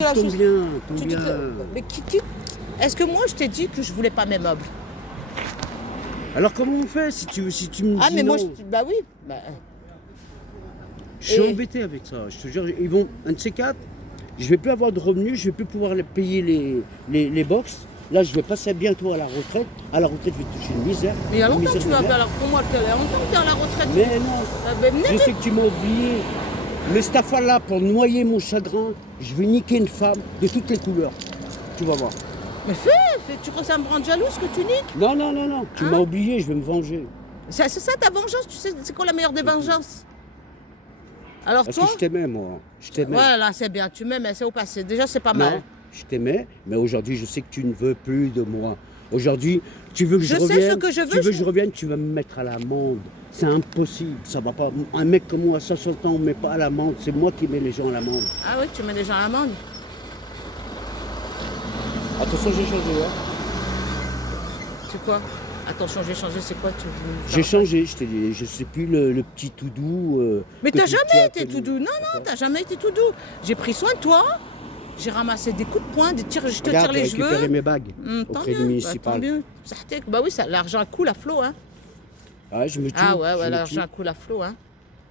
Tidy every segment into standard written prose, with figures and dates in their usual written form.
Tombe bien, tombe Tu dis bien. mais est-ce que moi je t'ai dit que je voulais pas mes meubles? Alors comment on fait si tu me Ah dis mais non? moi bah oui. Bah, Je suis et- embêté avec ça. Je te jure, ils vont, un de ces quatre, je vais plus avoir de revenus, je vais plus pouvoir payer les box. Là, je vais passer bientôt à la retraite. À la retraite, je vais toucher une misère. mais il y a une longtemps misère que tu de vas merde. faire pour moi, il y a longtemps que tu es à la retraite. Mais non, Mais je sais que tu m'as oublié. Mais cette affaire-là, pour noyer mon chagrin, je vais niquer une femme de toutes les couleurs. Tu vas voir. tu crois que ça me rend jalouse que tu niques? Non, non, non, non. Tu Hein? m'as oublié, je vais me venger. C'est ça ta vengeance, tu sais, c'est quoi la meilleure des vengeances? Alors Parce toi? que je t'aimais, moi. Je t'aimais. Voilà, c'est bien, tu m'aimes, mais c'est au passé. Déjà, c'est pas mal. Non, je t'aimais, mais aujourd'hui, je sais que tu ne veux plus de moi. Aujourd'hui, tu veux que je Je sais revienne. ce que je veux, Tu veux que je- je revienne, tu vas me mettre à l'amende. C'est impossible, ça va pas. Un mec comme moi à 60 ans, on ne met pas à l'amende. C'est moi qui mets les gens à l'amende. Ah oui, tu mets les gens à l'amende. Attention, j'ai changé. Hein. C'est quoi? Attention, j'ai changé, c'est quoi? J'ai changé, je t'ai dit. Je sais plus le petit tout doux. Mais que t'as tu jamais as été connu. tout doux. Non, non, t'as jamais été tout doux. J'ai pris soin de toi. J'ai ramassé des coups de poing, je te Regarde, tire les j'ai récupéré cheveux. mes bagues Tant auprès du mieux, municipal. tant mieux. Bah oui, l'argent coule à flot, hein. Ah, je me tue. Ah ouais, je me l'argent tue. coule à flot, hein.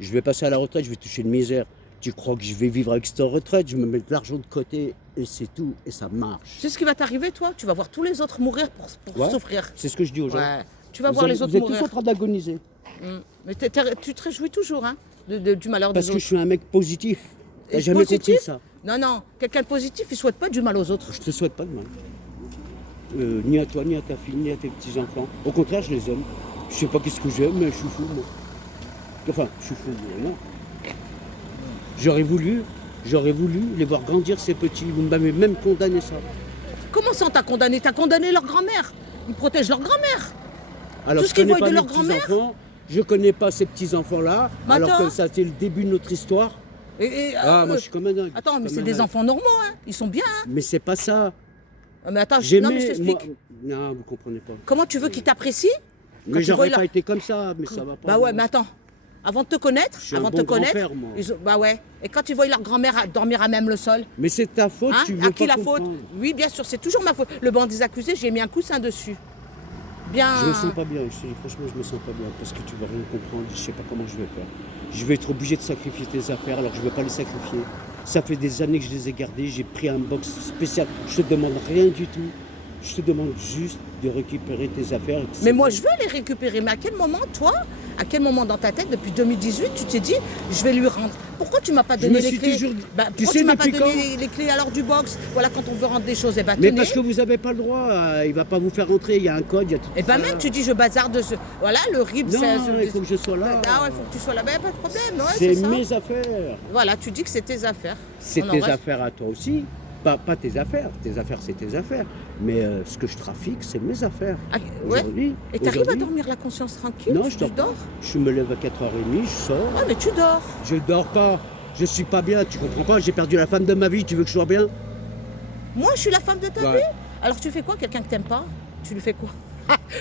Je vais passer à la retraite, je vais toucher une misère. Tu crois que je vais vivre avec cette retraite? Je me mets de l'argent de côté et c'est tout. Et ça marche. Tu sais ce qui va t'arriver, toi? Tu vas voir tous les autres mourir pour Ouais. souffrir. C'est ce que je dis aux gens. Ouais. Tu vas voir les autres vous êtes mourir. tous en train d'agoniser. Mais tu te réjouis toujours, hein, du malheur Parce des que autres. je suis un mec positif. T'as Et jamais compris positif? ça. Non, non. Quelqu'un de positif, il souhaite pas du mal aux autres. Je te souhaite pas de mal. Ni à toi, ni à ta fille, ni à tes petits-enfants. Au contraire, je les aime. Je sais pas qu'est-ce que j'aime, mais je suis fou, moi. Enfin, je suis fou, moi, non. J'aurais voulu les voir grandir, ces petits. Vous m'avez même condamné ça. Comment ça on t'a condamné? T'as condamné leur grand-mère. Ils protègent leur grand-mère. Alors, Tout ce je qu'ils connais voient pas de mes leur grand-mère. petits-enfants, je connais pas ces petits-enfants-là, Mais alors attends. que ça, c'est le début de notre histoire. Ah, moi, je suis comme un dingue. Attends, mais Comme c'est un des dingue. enfants normaux, hein. Ils sont bien, hein. Mais c'est pas ça. Ah, mais attends, non, mais je J'aimais, t'explique. moi... Non, vous comprenez pas. Comment tu veux qu'ils t'apprécient? Mais tu j'aurais vois pas leur- été comme ça, mais ça va pas. Bah ouais, mais attends. Avant de te connaître, Je suis un bon grand-père, moi. bah ouais. Et quand tu vois leur grand-mère dormir à même le sol, Mais c'est ta faute, hein, tu veux à qui pas la faute? comprendre. Oui, bien sûr, c'est toujours ma faute. Le banc des accusés, j'ai mis un coussin dessus. Bien. Je me sens pas bien, je te dis, franchement, je me sens pas bien parce que tu vas rien comprendre, je sais pas comment je vais faire. Je vais être obligé de sacrifier tes affaires alors que je vais pas les sacrifier. Ça fait des années que je les ai gardées, j'ai pris un box spécial. Je te demande rien du tout. Je te demande juste de récupérer tes affaires. Mais moi, je veux les récupérer. Mais à quel moment, toi, à quel moment dans ta tête, depuis 2018, tu t'es dit, je vais lui rendre? Pourquoi tu m'as pas Je donné me les suis clés? toujours- Bah, Tu pourquoi sais tu m'as pas depuis donné les clés alors du box? Voilà, quand on veut rendre des choses, eh ben, Mais tenez. parce que vous avez pas le droit, il va pas vous faire rentrer, il y a un code, il y a tout Et ben ça. même, tu dis, je bazarde de ce. Voilà, le RIB, Non, c'est. il faut que je sois là. Ah ouais, il faut que tu sois là. Ben, pas de problème. Ouais, C'est c'est ça. mes affaires. Voilà, tu dis que c'est tes affaires. C'est On en tes reste- affaires à toi aussi. Pas tes affaires. Tes affaires, c'est tes affaires. Mais ce que je trafique, c'est mes affaires. Ah, ouais. Aujourd'hui. Et t'arrives à aujourd'hui, dormir la conscience tranquille? Non, tu je dors. dors? Je me lève à 4h30, je sors. Ah, mais tu dors. Je dors pas. Je suis pas bien, tu comprends pas? J'ai perdu la femme de ma vie, tu veux que je sois bien? Moi, je suis la femme de ta Ouais. vie. Alors, tu fais quoi? Quelqu'un que t'aimes pas? Tu lui fais quoi?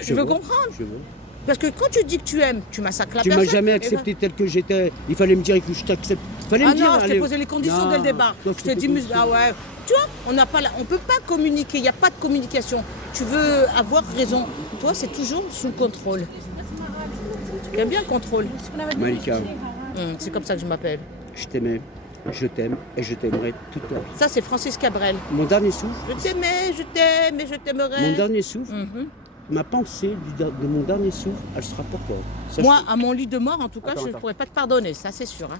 Je vois, veux comprendre. je vois. Parce que quand tu dis que tu aimes, tu massacres la Tu personne. m'as jamais Eh ben- accepté tel que j'étais. Il fallait me dire que je t'accepte. Fallait Ah me dire. non, je t'ai allez. posé les conditions Non, dès le départ. toi, Je t'ai dit, ah ouais. Tu vois, on peut pas communiquer, il n'y a pas de communication. Tu veux avoir raison. Toi, c'est toujours sous contrôle. Il y a bien le contrôle. Malika, C'est comme ça que je m'appelle. je t'aimais, je t'aime et je t'aimerai toute la vie. Ça, c'est Francis Cabrel. Mon dernier souffle, Je t'aimais, je t'aime et je t'aimerai. mon dernier souffle, Mhm. ma pensée de mon dernier souffle, elle sera pour toi. Sache- Moi, à mon lit de mort, en tout cas, Attends, je ne attends. pourrais pas te pardonner, ça c'est sûr. Hein.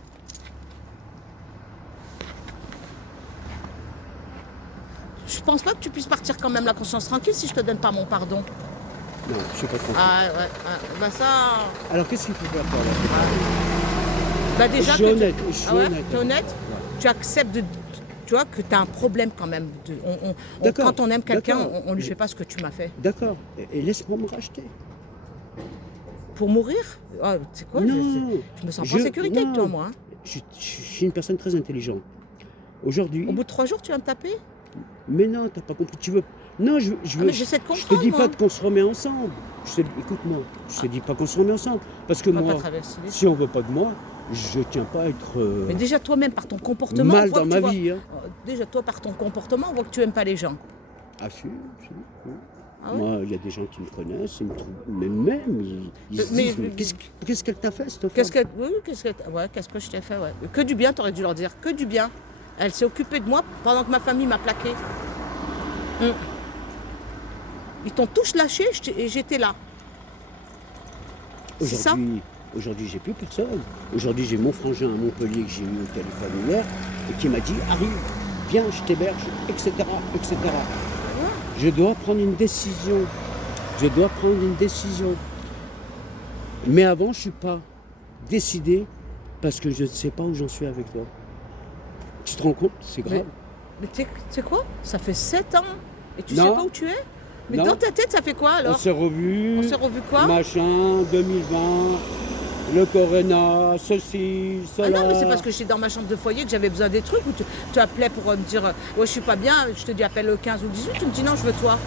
Je pense pas que tu puisses partir quand même la conscience tranquille si je te donne pas mon pardon. Non, je suis pas tranquille. Ah ouais, bah ça. Alors qu'est-ce qu'il faut faire toi là? Bah déjà Je suis que honnête, je suis Ah ouais, honnête. t'es honnête. Tu acceptes de. Tu vois que tu as un problème quand même. D'accord, Quand on aime quelqu'un, d'accord. on lui fait pas ce que tu m'as fait. D'accord. Et laisse-moi me racheter. Pour mourir ah, tu sais quoi Non, je me sens pas en sécurité avec non. toi, moi. Hein. Je suis une personne très intelligente. Aujourd'hui, Au bout de 3 jours, tu vas me taper? mais non, t'as pas compris. Tu veux. Non, je Ah, veux. mais j'essaie de Je te comprendre. dis moi. pas qu'on se remet ensemble. Écoute-moi, je te dis pas qu'on se remet ensemble. Parce que On va moi, pas traverser les- si on veut pas de moi, je tiens pas à être Mais déjà, toi-même, par ton comportement, on mal voit dans que ma tu vois- vie. Hein. Déjà, toi, par ton comportement, on voit que tu aimes pas les gens. Ah si, si, oui. Ah ouais? Moi, il y a des gens qui me connaissent, ils me trouvent, mais même, ils se Mais- disent, mais qu'est-ce qu'elle t'a fait, cette femme? Qu'est-ce que, oui, qu'est-ce que je t'ai fait, ouais. Que du bien, t'aurais dû leur dire, que du bien. Elle s'est occupée de moi pendant que ma famille m'a plaqué. Ils t'ont tous lâché et j'étais là. C'est ça? Aujourd'hui, j'ai plus personne. Aujourd'hui, j'ai mon frangin à Montpellier que j'ai eu au téléphone hier et qui m'a dit arrive, viens, je t'héberge, etc., etc. Je dois prendre une décision. Je dois prendre une décision. Mais avant, je ne suis pas décidé parce que je ne sais pas où j'en suis avec toi. Tu te rends compte? C'est grave. Mais tu sais quoi? Ça fait 7 ans et tu Non. sais pas où tu es? Mais Non. dans ta tête, ça fait quoi On alors? s'est revus. On s'est revu quoi? Machin, 2020, le corona, ceci, Ah cela. non, mais c'est parce que j'étais dans ma chambre de foyer que j'avais besoin des trucs. Ou tu appelais pour me dire ouais, je suis pas bien, je te dis appelle le 15 ou le 18, tu me dis non, je veux toi.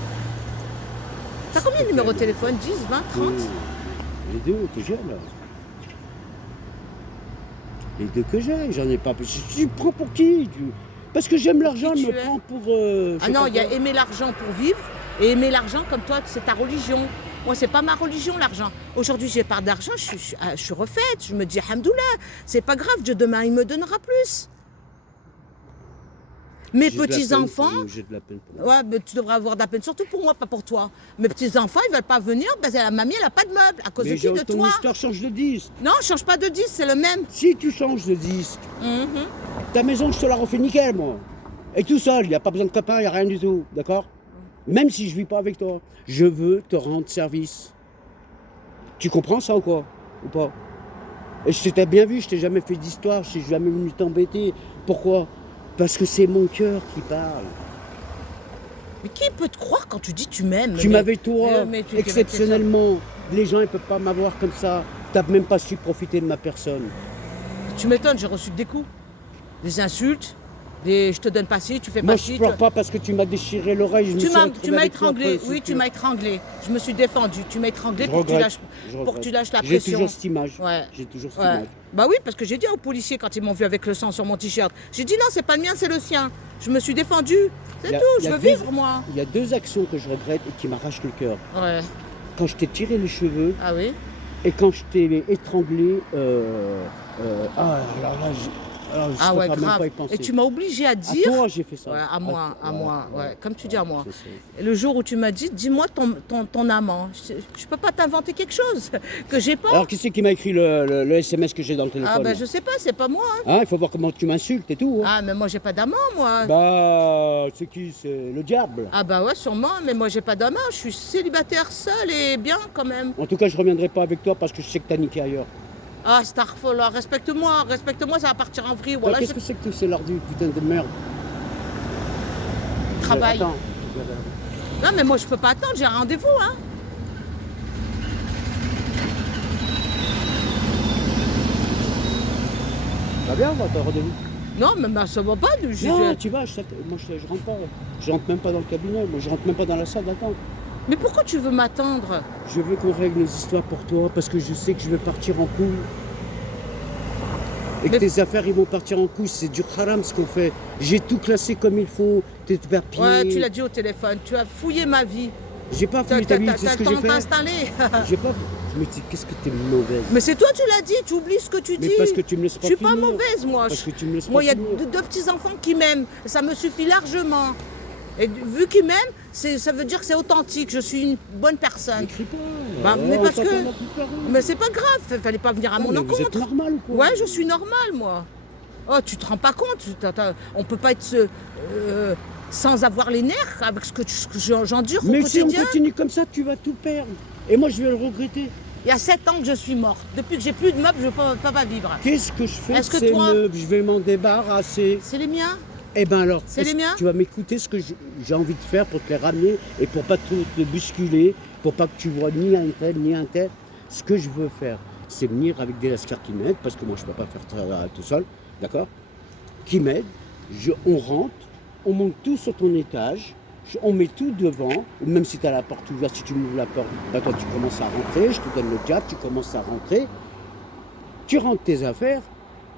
T'as combien de numéros de téléphone? 10, 20, 30? Les deux que j'ai là. Les deux que j'ai, j'en ai pas. Tu prends pour qui? Parce que j'aime l'argent, qui je me tu es? prends pour. Ah non, il y a aimer l'argent pour vivre et aimer l'argent comme toi, c'est ta religion. Moi, c'est pas ma religion, l'argent. Aujourd'hui, j'ai pas d'argent, je suis refaite. Je me dis, Hamdoullah, c'est pas grave, Dieu demain, il me donnera plus. Mes petits-enfants, J'ai de la peine pour moi. ouais, mais tu devrais avoir de la peine, surtout pour moi, pas pour toi. Mes petits-enfants, ils veulent pas venir parce que la mamie, elle a pas de meubles. À cause Mais de qui? De ton toi? histoire change de disque. Non, change pas de 10, c'est le même. Si tu changes de disque, Mhm. ta maison, je te la refais nickel, moi. Et tout seul, il n'y a pas besoin de copains, il n'y a rien du tout, d'accord? Même si je vis pas avec toi, je veux te rendre service. Tu comprends ça ou quoi? Ou pas? Et je t'ai bien vu, je t'ai jamais fait d'histoire, je t'ai jamais venu t'embêter. Pourquoi? Parce que c'est mon cœur qui parle. Mais qui peut te croire quand tu dis tu m'aimes? Tu m'avais toi, mais tu- exceptionnellement. Les gens, ils peuvent pas m'avoir comme ça. T'as même pas su profiter de ma personne. Tu m'étonnes, j'ai reçu des coups, des insultes, des je te donne pas ci, tu fais Moi, pas je ci. pleure pas parce que tu m'as déchiré l'oreille. Je me Tu suis m'as retrouvé avec toi étranglé, après, oui, c'est tu tout. m'as étranglé. Je me suis défendue, tu m'as étranglé Je pour que tu regrette, lâches, je pour que regrette. tu lâches la J'ai pression. toujours cette image. Ouais. J'ai toujours cette Ouais. image. Bah oui, parce que j'ai dit aux policiers quand ils m'ont vu avec le sang sur mon t-shirt, j'ai dit non, c'est pas le mien, c'est le sien. Je me suis défendue, c'est Il y a- tout, il y je a veux deux- vivre moi. Il y a deux actions que je regrette et qui m'arrachent le cœur. Ouais. Quand je t'ai tiré les cheveux Ah oui. et quand je t'ai étranglé. Alors là, je Ah ouais, préfère même grave. pas y penser. Et tu m'as obligé à À dire. toi, j'ai fait ça. Ouais, à moi, ouais. Comme tu dis à moi. je sais. Et le jour où tu m'as dit, dis-moi ton amant. Je peux pas t'inventer quelque chose que j'ai pas. Alors, qui c'est qui m'a écrit le SMS que j'ai dans le téléphone? Ah ben là je sais pas, c'est pas moi. Hein. Hein, il faut voir comment tu m'insultes et tout. Hein. Ah mais moi j'ai pas d'amant moi. Bah, c'est qui? C'est le diable. Ah bah ouais sûrement, mais moi j'ai pas d'amant, je suis célibataire seule et bien quand même. En tout cas, je reviendrai pas avec toi parce que je sais que t'as niqué ailleurs. Ah Starfall, respecte-moi, ça va partir en vrille. Voilà, Qu'est-ce que c'est que c'est l'ardu, putain de merde? je travaille. Attends. Non mais moi je peux pas attendre, j'ai un rendez-vous hein. Ça va bien, moi, t'as rendez-vous? Non mais bah, ça va pas, Non, tu vas, moi je rentre pas. Je rentre même pas dans le cabinet, moi je rentre même pas dans la salle d'attente. Mais pourquoi tu veux m'attendre? Je veux qu'on règle nos histoires pour toi parce que je sais que je vais partir en couille. Et que Mais- tes affaires ils vont partir en couille, c'est du haram ce qu'on fait. J'ai tout classé comme il faut, t'es éparpillé. Ouais, tu l'as dit au téléphone, tu as fouillé ma vie. J'ai pas fouillé ta vie, c'est ce que j'ai fait. installé. J'ai pas. Mais qu'est-ce que t'es mauvaise. Mais c'est toi tu l'as dit, tu oublies ce que tu Mais dis. parce que tu me laisses Je pas suis pas finir. mauvaise moi. Parce que tu me laisses Moi, pas il y a finir. deux petits-enfants qui m'aiment. Ça me suffit largement. Et vu qu'ils m'aiment, ça veut dire que c'est authentique. Je suis une bonne personne. N'écris pas. Bah, mais on parce s'entend que- dans toute la rue. Mais c'est pas grave, fallait pas venir à mon Mais vous êtes encontre. normal ou quoi? Ouais, je suis normale, moi. Oh, tu te rends pas compte. On peut pas être sans avoir les nerfs avec ce que j'endure au Mais si on quotidien. continue comme ça, tu vas tout perdre. Et moi, je vais le regretter. Il y a 7 ans que je suis morte. Depuis que j'ai plus de meubles, je peux pas vivre. Qu'est-ce que je fais Est-ce de que ces toi- meubles? Je vais m'en débarrasser. C'est les miens. Eh ben alors, C'est est-ce les miens que tu vas m'écouter ce que j'ai envie de faire pour te les ramener et pour pas te bousculer, pour pas que tu vois ni un tel ni un tel. Ce que je veux faire, c'est venir avec des lascars qui m'aident, parce que moi je peux pas faire ça tout seul, d'accord? Qui m'aident, on rentre, on monte tout sur ton étage, on met tout devant, ou même si tu as la porte ouverte, si tu m'ouvres la porte, bah toi tu commences à rentrer, je te donne le diable, tu commences à rentrer. Tu rentres tes affaires.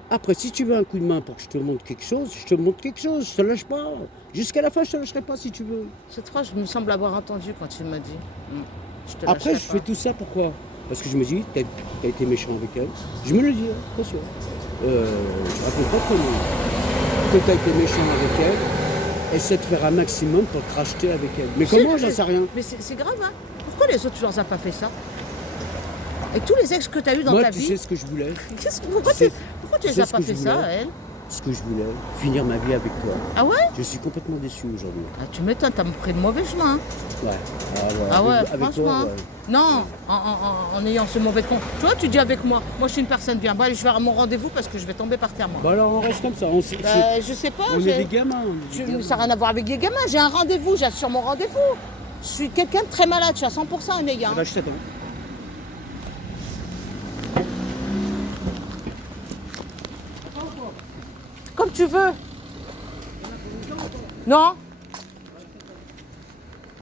Après, si tu veux un coup de main pour que je te montre quelque chose, je te montre quelque chose. Je te lâche pas. Jusqu'à la fin, je te lâcherai pas si tu veux. Cette phrase, je me semble avoir entendu quand tu m'as dit. Je te Après, lâcherai je pas. fais tout ça pourquoi? Parce que je me dis, t'as été méchant avec elle. Je me le dis, attention. Je raconte pas trop que t'as été méchant avec elle. Essaie de faire un maximum pour te racheter avec elle. Mais comment, j'en sais rien. Mais c'est grave, hein. Pourquoi les autres, tu leur as pas fait ça? Et tous les ex que tu as eu dans Moi, ta tu vie, sais ce que je voulais. pourquoi sais- tu les sais as ce pas que fait je ça, voulais. à elle? Ce que je voulais, finir ma vie avec toi. Ah ouais? Je suis complètement déçu aujourd'hui. Ah, tu m'étonnes, t'as pris le mauvais chemin. Hein. Ouais. Ah ouais, avec franchement. toi, ouais. Non, en ayant ce mauvais con. Tu vois, tu dis avec moi. Moi, je suis une personne bien. Bon, allez, je vais à mon rendez-vous parce que je vais tomber par terre, moi. Bah alors on reste comme ça. Je sais pas. On est des gamins. Ça n'a rien à voir avec des gamins. J'ai un rendez-vous, j'assure mon rendez-vous. Je suis quelqu'un de très malade, je suis à 100% Amélia. Bah, je t'attends. Comme tu veux. Non,